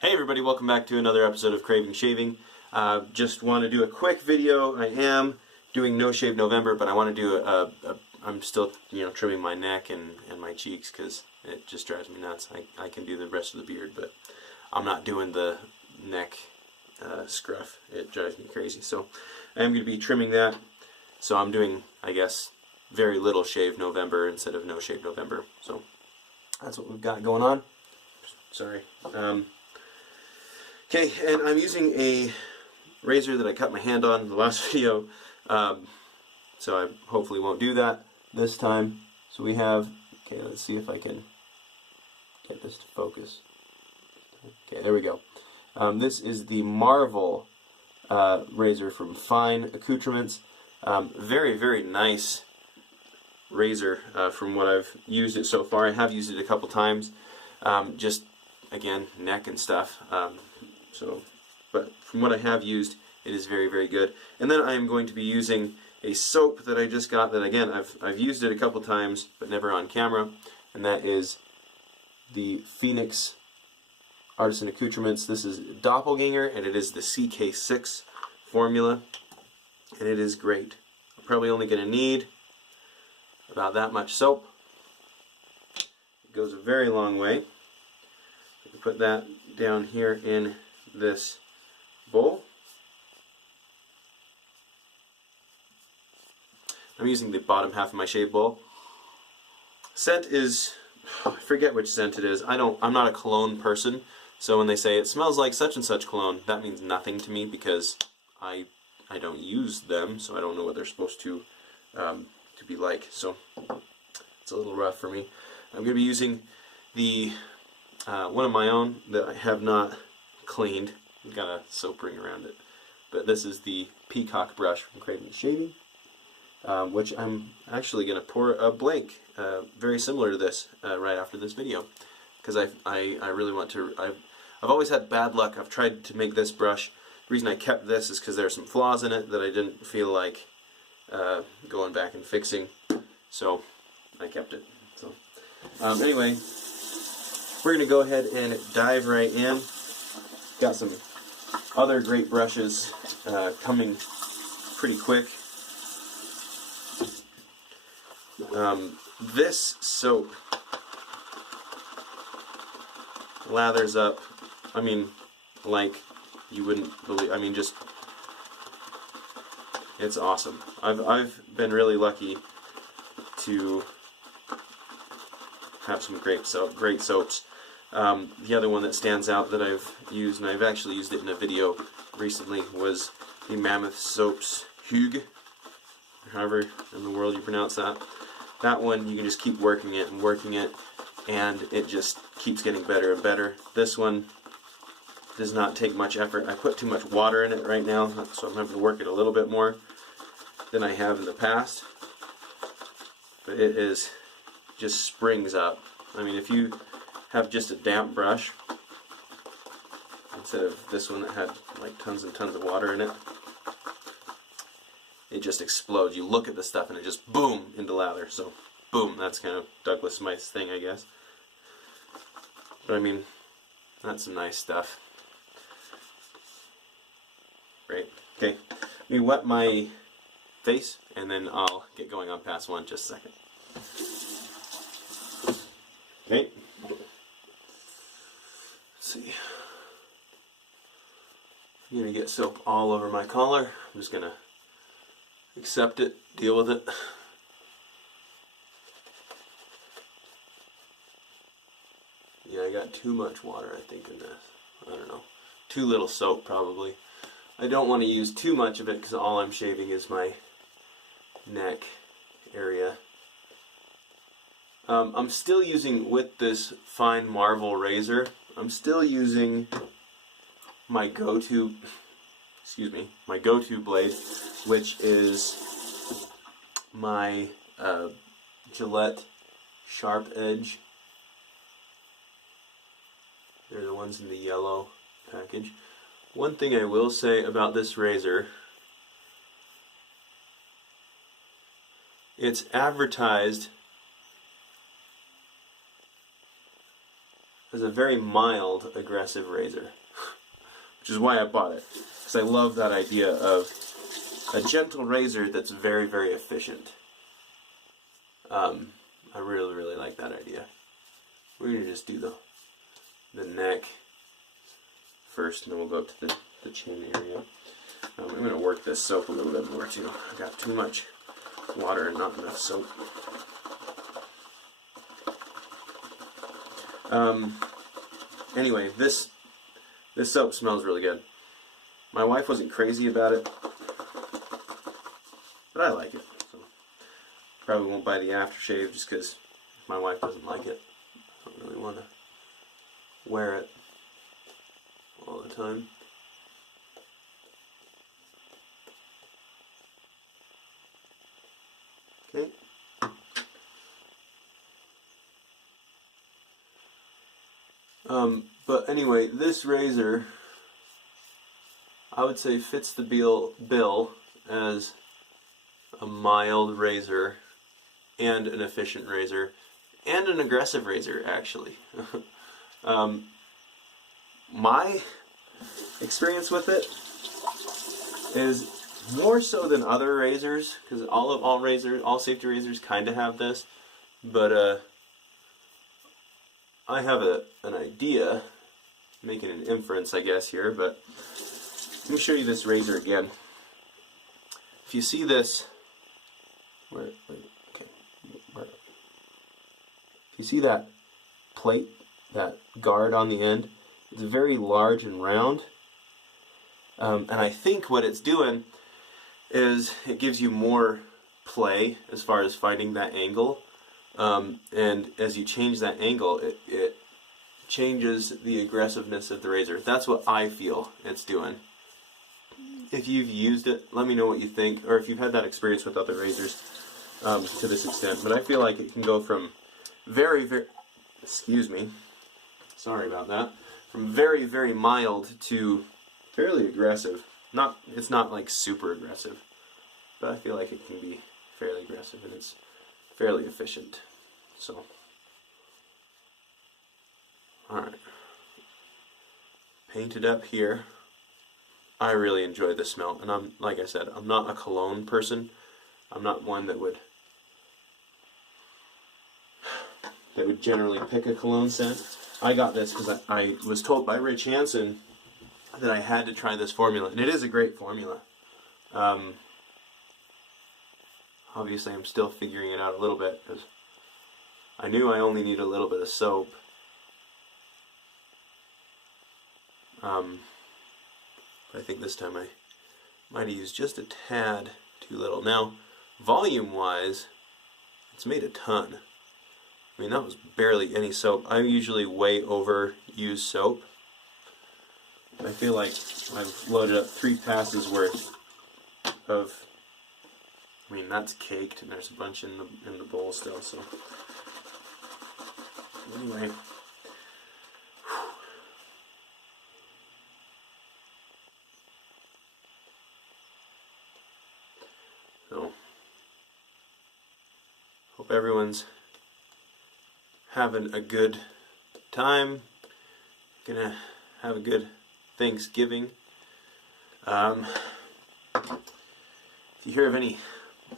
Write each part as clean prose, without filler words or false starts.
Hey everybody, welcome back to another episode of Craving Shaving. Just want to do a quick video. I am doing No Shave November, but I want to do I'm still trimming my neck and my cheeks because it just drives me nuts. I can do the rest of the beard, but I'm not doing the neck scruff. It drives me crazy. So I am going to be trimming that. So I'm doing, I guess, very little shave November instead of No Shave November. So that's what we've got going on. Sorry. Okay, and I'm using a razor that I cut my hand on in the last video, so I hopefully won't do that this time. So we have, okay, let's see if I can get this to focus. Okay, there we go. This is the Marvel razor from Fine Accoutrements. Very, very nice razor from what I've used it so far. I have used it a couple times, just, again, neck and stuff. But from what I have used, it is very, very good. And then I am going to be using a soap that I just got that, again, I've used it a couple times, but never on camera, and that is the Phoenix Artisan Accoutrements. This is Doppelganger, and it is the CK6 formula, and it is great. I'm probably only going to need about that much soap. It goes a very long way. Put that down here in this bowl. I'm using the bottom half of my shave bowl. Scent is, I forget which scent it is. I'm not a cologne person, so when they say it smells like such and such cologne, that means nothing to me because I don't use them, so I don't know what they're supposed to be like. So it's a little rough for me. I'm going to be using the one of my own that I have not cleaned. I've got a soap ring around it. But this is the Peacock brush from Craving Shaving, which I'm actually going to pour a blank very similar to this right after this video. Because I really want to... I've always had bad luck. I've tried to make this brush. The reason I kept this is because there are some flaws in it that I didn't feel like going back and fixing. So I kept it. So anyway... We're going to go ahead and dive right in. Got some other great brushes coming pretty quick. This soap lathers up, I mean, like you wouldn't believe. I mean, just, it's awesome. I've been really lucky to have some great soaps. The other one that stands out that I've used, and I've actually used it in a video recently, was the Mammoth Soaps Hygge, however in the world you pronounce that. That one, you can just keep working it, and it just keeps getting better and better. This one does not take much effort. I put too much water in it right now, so I'm having to work it a little bit more than I have in the past. But it is, just springs up. I mean, if you have just a damp brush instead of this one that had like tons and tons of water in it, it just explodes. You look at the stuff and it just boom into lather. So boom, that's kind of Douglas Smythe's thing, I guess. But I mean, that's some nice stuff. Great. Okay, let me wet my face and then I'll get going on pass one just a second. Okay. See, I'm going to get soap all over my collar. I'm just going to accept it, deal with it. Yeah, I got too much water, I think, in this. I don't know. Too little soap, probably. I don't want to use too much of it because all I'm shaving is my neck area. I'm still using, with this Fine Marvel razor, I'm still using my go-to blade, which is my Gillette Sharp Edge. They're the ones in the yellow package. One thing I will say about this razor, it's advertised as a very mild aggressive razor, which is why I bought it, because I love that idea of a gentle razor that's very, very efficient. I really, really like that idea. We're going to just do the neck first, and then we'll go up to the chin area. I'm going to work this soap a little bit more too. I've got too much water and not enough soap. Anyway, this soap smells really good. My wife wasn't crazy about it, but I like it. So probably won't buy the aftershave just because my wife doesn't like it. I don't really want to wear it all the time. Okay. But anyway, this razor, I would say, fits the bill as a mild razor and an efficient razor and an aggressive razor, actually. My experience with it is more so than other razors, because all safety razors kind of have this, but I have an idea, making an inference, I guess, here, but let me show you this razor again. If you see this, if you see that plate, that guard on the end, it's very large and round, and I think what it's doing is it gives you more play as far as finding that angle, and as you change that angle, it changes the aggressiveness of the razor. That's what I feel it's doing. If you've used it, let me know what you think, or if you've had that experience with other razors to this extent. But I feel like it can go from very, very, sorry about that, from very, very mild to fairly aggressive. It's not like super aggressive, but I feel like it can be fairly aggressive, and it's fairly efficient. So, alright. Painted up here. I really enjoy the smell, and like I said, I'm not a cologne person. I'm not one that would generally pick a cologne scent. I got this because I was told by Rich Hansen that I had to try this formula, and it is a great formula. Obviously, I'm still figuring it out a little bit, because I knew I only need a little bit of soap. But I think this time I might have used just a tad too little. Now, volume-wise, it's made a ton. I mean, that was barely any soap. I usually way overuse soap. I feel like I've loaded up 3 passes worth of, I mean, that's caked, and there's a bunch in the bowl still, so. Anyway. So, hope everyone's having a good time. Gonna have a good Thanksgiving. If you hear of any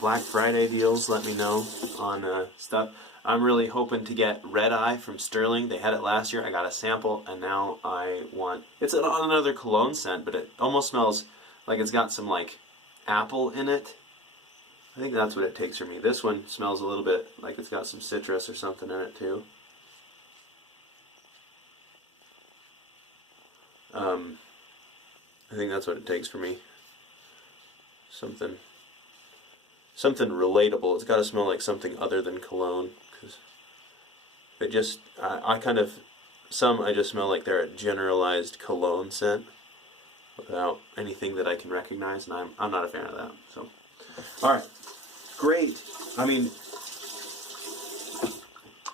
Black Friday deals, let me know on stuff. I'm really hoping to get Red Eye from Sterling. They had it last year. I got a sample, and now I want... It's another cologne scent, but it almost smells like it's got some, like, apple in it. I think that's what it takes for me. This one smells a little bit like it's got some citrus or something in it, too. I think that's what it takes for me. Something relatable. It's got to smell like something other than cologne, because it just, I just smell like they're a generalized cologne scent without anything that I can recognize, and I'm not a fan of that. So, all right, great. I mean,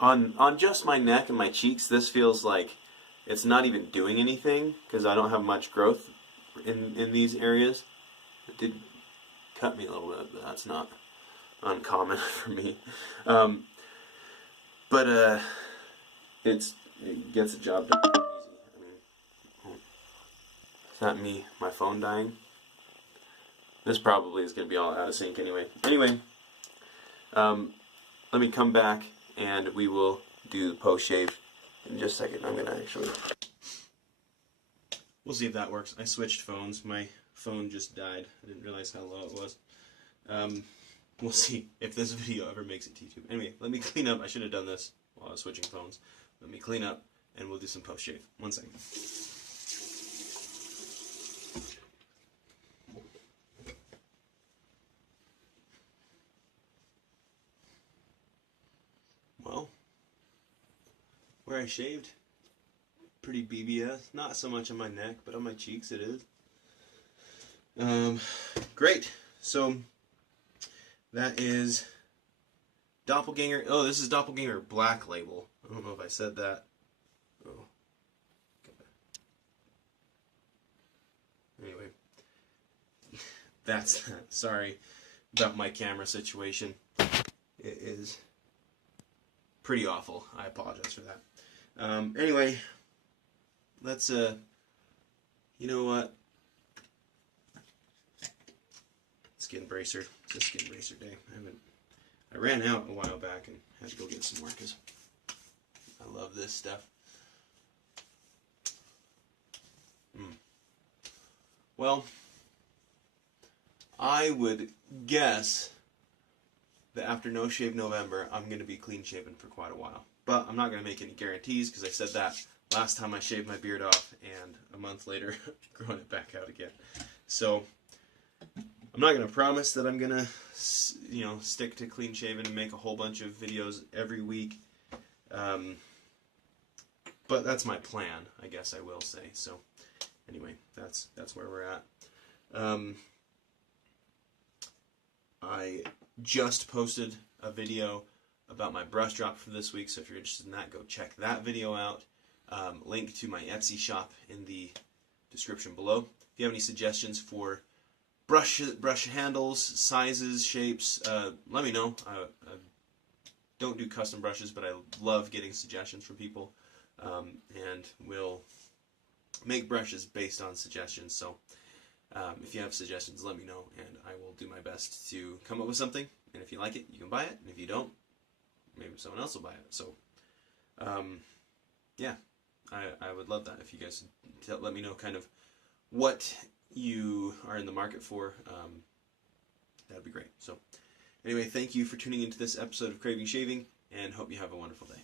on just my neck and my cheeks, this feels like it's not even doing anything, because I don't have much growth in these areas. It did cut me a little bit, but that's not uncommon for me. But it's it gets the job done easy. I mean, it's not me, my phone dying. This probably is going to be all out of sync anyway. Anyway, let me come back and we will do the post shave in just a second. I'm going to actually... We'll see if that works. I switched phones. My phone just died. I didn't realize how low it was. We'll see if this video ever makes it to YouTube. Anyway, let me clean up. I should have done this while I was switching phones. Let me clean up and we'll do some post shave. 1 second. Well, where I shaved, pretty BBS. Not so much on my neck, but on my cheeks it is. Great. So that is Doppelganger. Oh, this is Doppelganger Black Label. I don't know if I said that. Oh. Anyway, that's that. Sorry about my camera situation. It is pretty awful. I apologize for that. Anyway, let's you know what? Skin bracer. It's a skin bracer day. I ran out a while back and had to go get some more because I love this stuff. Well, I would guess that after No Shave November, I'm going to be clean shaven for quite a while. But I'm not going to make any guarantees because I said that last time I shaved my beard off and a month later growing it back out again. So I'm not going to promise that I'm going to, you know, stick to clean shaven and make a whole bunch of videos every week. But that's my plan, I guess I will say. So anyway, that's where we're at. I just posted a video about my brush drop for this week, so if you're interested in that, go check that video out. Link to my Etsy shop in the description below. If you have any suggestions for brush handles, sizes, shapes, let me know. I don't do custom brushes, but I love getting suggestions from people, and will make brushes based on suggestions. So if you have suggestions, let me know, and I will do my best to come up with something. And if you like it, you can buy it, and if you don't, maybe someone else will buy it. So yeah, I would love that if you guys let me know kind of what you are in the market for. That would be great. So anyway, thank you for tuning into this episode of Craving Shaving, and hope you have a wonderful day.